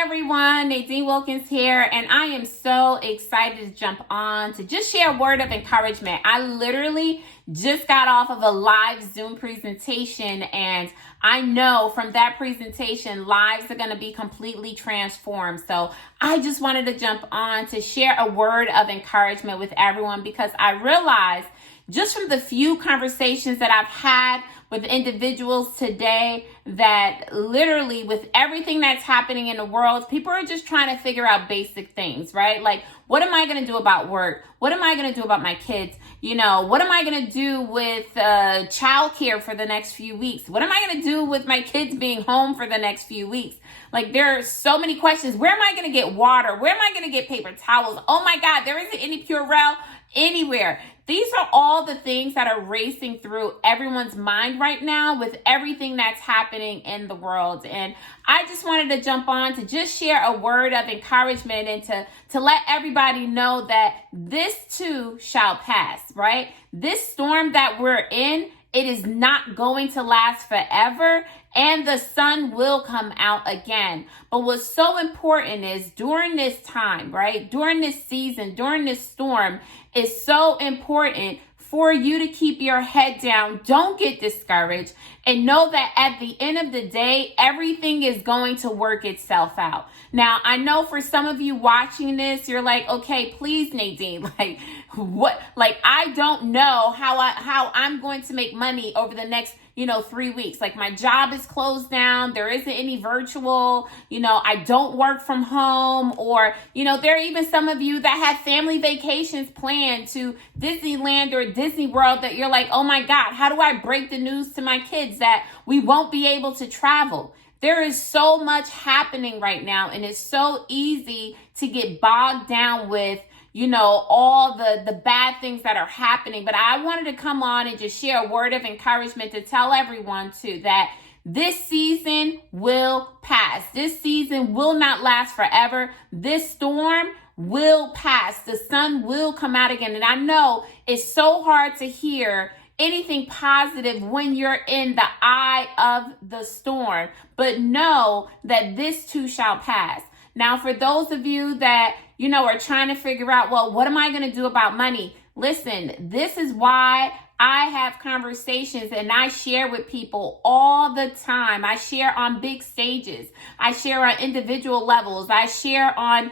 Hi everyone, Nadine Wilkins here, and I am so excited to jump on to just share a word of encouragement. I literally just got off of a live Zoom presentation, and I know from that presentation, lives are going to be completely transformed. So I just wanted to jump on to share a word of encouragement with everyone, because I realized just from the few conversations that I've had with individuals today that literally with everything that's happening in the world, people are just trying to figure out basic things, right? Like, what am I going to do about work? What am I going to do about my kids? What am I going to do with childcare for the next few weeks? What am I going to do with my kids being home for the next few weeks? Like, there are so many questions. Where am I going to get water? Where am I going to get paper towels? Oh my God, there isn't any Purell anywhere. These are all the things that are racing through everyone's mind right now with everything that's happening in the world. And I just wanted to jump on to just share a word of encouragement and to let everybody know that this too shall pass, right? This storm that we're in, it is not going to last forever, and the sun will come out again. But what's so important is during this time, right? During this season, during this storm, it's so important for you to keep your head down. Don't get discouraged, and know that at the end of the day, everything is going to work itself out. Now, I know for some of you watching this, you're like, okay, please, Nadine, what? I don't know how I'm going to make money over the next 3 weeks. Like, my job is closed down. There isn't any virtual, I don't work from home, or, there are even some of you that have family vacations planned to Disneyland or Disney World that you're like, oh my God, how do I break the news to my kids that we won't be able to travel? There is so much happening right now, and it's so easy to get bogged down with all the bad things that are happening. But I wanted to come on and just share a word of encouragement to tell everyone too that this season will pass. This season will not last forever. This storm will pass. The sun will come out again. And I know it's so hard to hear anything positive when you're in the eye of the storm, but know that this too shall pass. Now, for those of you that, are trying to figure out, well, what am I going to do about money? Listen, this is why I have conversations and I share with people all the time. I share on big stages. I share on individual levels. I share on,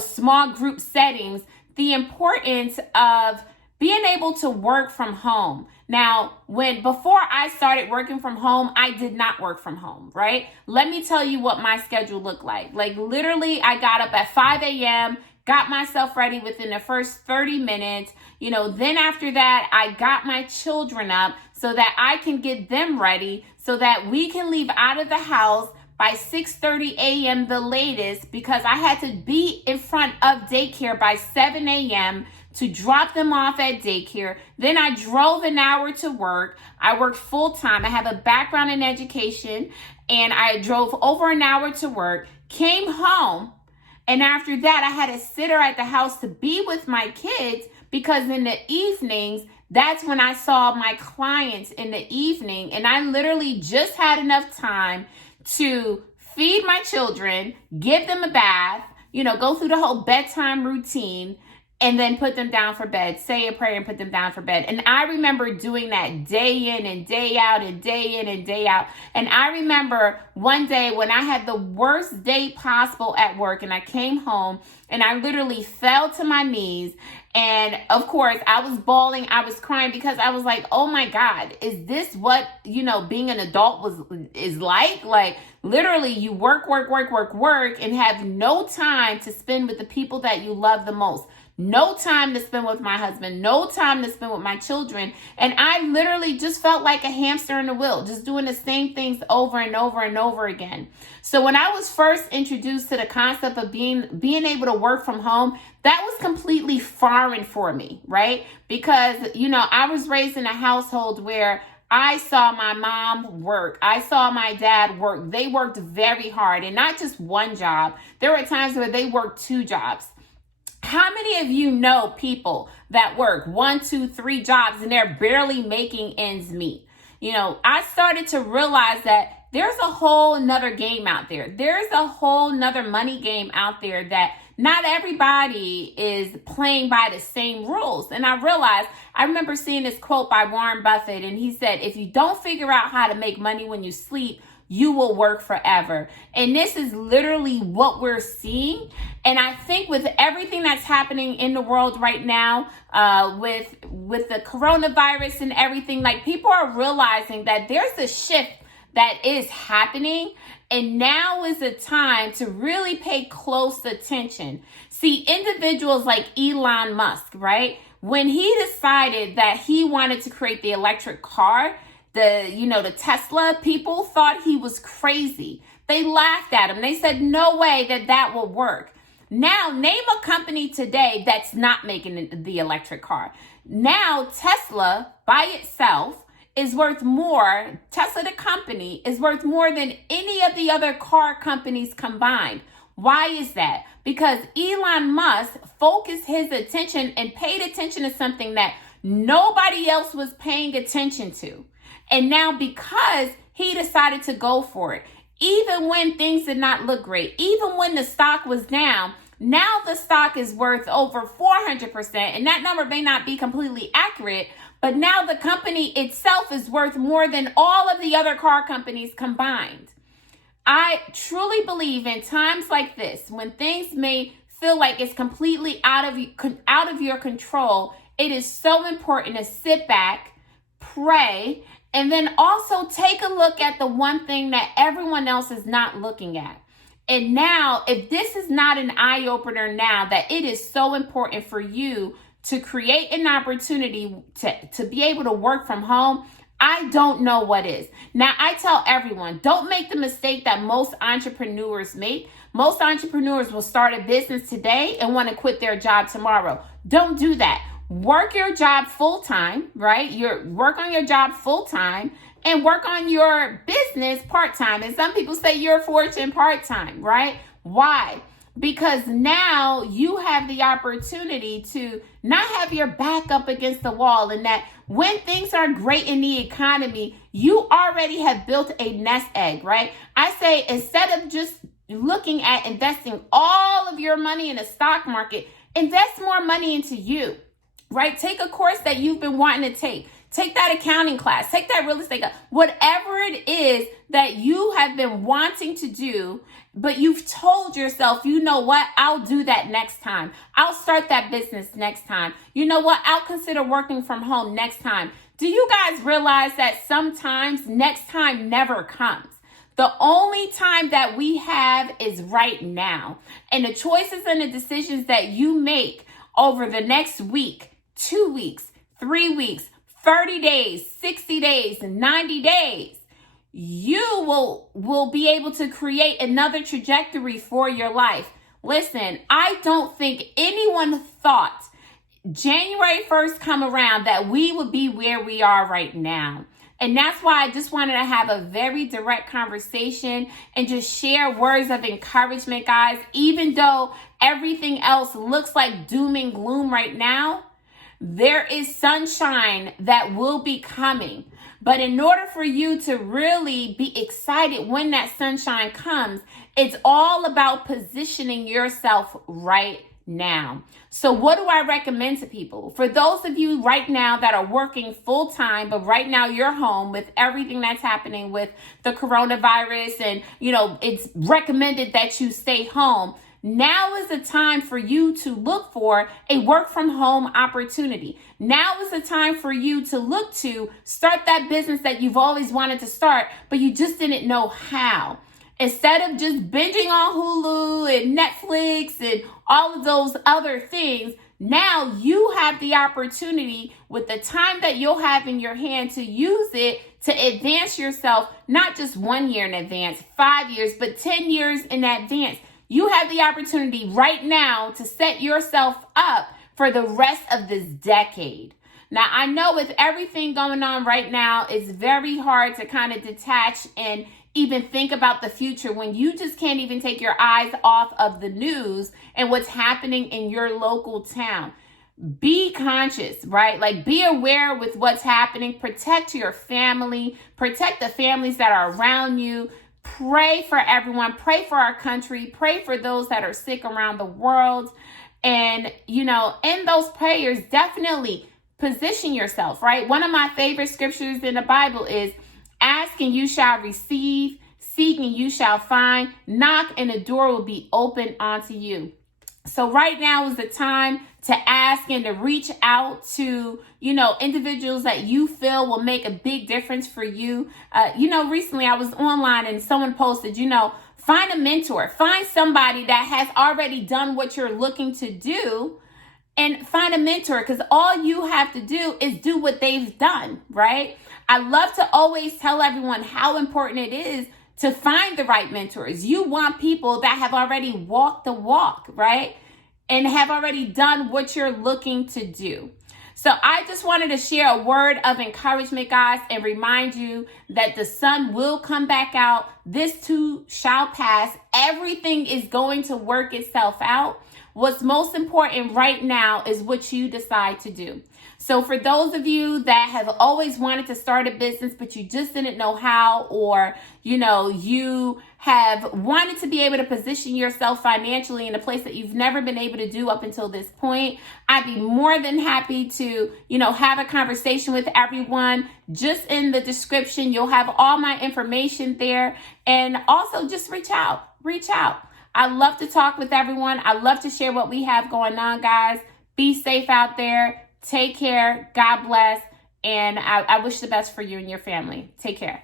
small group settings, the importance of being able to work from home. Now, before I started working from home, I did not work from home, right? Let me tell you what my schedule looked like. Like, literally, I got up at 5 a.m., got myself ready within the first 30 minutes. Then after that, I got my children up so that I can get them ready so that we can leave out of the house by 6:30 a.m. the latest, because I had to be in front of daycare by 7 a.m. to drop them off at daycare. Then I drove an hour to work. I worked full time. I have a background in education, and I drove over an hour to work, came home, and after that, I had a sitter at the house to be with my kids, because in the evenings, that's when I saw my clients in the evening, and I literally just had enough time to feed my children, give them a bath, go through the whole bedtime routine, and then put them down for bed, say a prayer and put them down for bed. And I remember doing that day in and day out and day in and day out. And I remember one day when I had the worst day possible at work, and I came home and I literally fell to my knees. And of course, I was bawling, I was crying, because I was like, oh my God, is this what, being an adult is like? Like, literally, you work, and have no time to spend with the people that you love the most. No time to spend with my husband, no time to spend with my children. And I literally just felt like a hamster in a wheel, just doing the same things over and over and over again. So when I was first introduced to the concept of being able to work from home, that was completely foreign for me, right? Because, I was raised in a household where I saw my mom work. I saw my dad work. They worked very hard, and not just one job. There were times where they worked 2 jobs. How many of you know people that work 1, 2, 3 jobs and they're barely making ends meet? I started to realize that there's a whole nother game out there. There's a whole nother money game out there that not everybody is playing by the same rules. And I remember seeing this quote by Warren Buffett, and he said, if you don't figure out how to make money when you sleep, you will work forever. And this is literally what we're seeing. And I think with everything that's happening in the world right now, with the coronavirus and everything, like, people are realizing that there's a shift that is happening. And now is the time to really pay close attention. See, individuals like Elon Musk, right? When he decided that he wanted to create the electric car, the Tesla, people thought he was crazy. They laughed at him. They said, no way that will work. Now, name a company today that's not making the electric car. Now, Tesla by itself is worth more. Tesla, the company, is worth more than any of the other car companies combined. Why is that? Because Elon Musk focused his attention and paid attention to something that nobody else was paying attention to. And now, because he decided to go for it, even when things did not look great, even when the stock was down, now the stock is worth over 400%. And that number may not be completely accurate, but now the company itself is worth more than all of the other car companies combined. I truly believe in times like this, when things may feel like it's completely out of your control, it is so important to sit back, pray, and then also take a look at the one thing that everyone else is not looking at. And now, if this is not an eye-opener now, that it is so important for you to create an opportunity to be able to work from home, I don't know what is. Now, I tell everyone, don't make the mistake that most entrepreneurs make. Most entrepreneurs will start a business today and want to quit their job tomorrow. Don't do that. Work your job full-time, right? Work on your job full-time and work on your business part-time. And some people say you're a fortune part-time, right? Why? Because now you have the opportunity to not have your back up against the wall, and that when things are great in the economy, you already have built a nest egg, right? I say, instead of just looking at investing all of your money in the stock market, invest more money into you. Right? Take a course that you've been wanting to take. Take that accounting class. Take that real estate class. Whatever it is that you have been wanting to do, but you've told yourself, you know what? I'll do that next time. I'll start that business next time. You know what? I'll consider working from home next time. Do you guys realize that sometimes next time never comes? The only time that we have is right now. And the choices and the decisions that you make over the next week, 2 weeks, 3 weeks, 30 days, 60 days, 90 days, you will be able to create another trajectory for your life. Listen, I don't think anyone thought January 1st come around that we would be where we are right now. And that's why I just wanted to have a very direct conversation and just share words of encouragement, guys. Even though everything else looks like doom and gloom right now, there is sunshine that will be coming. But in order for you to really be excited when that sunshine comes, it's all about positioning yourself right now. So what do I recommend to people? For those of you right now that are working full time, but right now you're home with everything that's happening with the coronavirus, and it's recommended that you stay home. Now is the time for you to look for a work from home opportunity. Now is the time for you to look to start that business that you've always wanted to start, but you just didn't know how. Instead of just binging on Hulu and Netflix and all of those other things, now you have the opportunity with the time that you'll have in your hand to use it to advance yourself, not just 1 year in advance, 5 years, but 10 years in advance. You have the opportunity right now to set yourself up for the rest of this decade. Now, I know with everything going on right now, it's very hard to kind of detach and even think about the future when you just can't even take your eyes off of the news and what's happening in your local town. be conscious, right? Like, be aware with what's happening. Protect your family. Protect the families that are around you. Pray for everyone. Pray for our country. Pray for those that are sick around the world. And, you know, in those prayers, definitely position yourself, right? One of my favorite scriptures in the Bible is, ask and you shall receive, seek and you shall find, knock and the door will be open unto you. So right now is the time to ask and to reach out to, you know, individuals that you feel will make a big difference for you. You know, recently I was online and someone posted, you know, find a mentor, find somebody that has already done what you're looking to do, and find a mentor, because all you have to do is do what they've done, right? I love to always tell everyone how important it is to find the right mentors. You want people that have already walked the walk, right? And have already done what you're looking to do. So I just wanted to share a word of encouragement, guys, and remind you that the sun will come back out. This too shall pass. Everything is going to work itself out. What's most important right now is what you decide to do. So for those of you that have always wanted to start a business, but you just didn't know how, or, you know, you have wanted to be able to position yourself financially in a place that you've never been able to do up until this point, I'd be more than happy to, you know, have a conversation with everyone. Just in the description, you'll have all my information there. And also just reach out. I love to talk with everyone. I love to share what we have going on, guys. Be safe out there. Take care. God bless. And I wish the best for you and your family. Take care.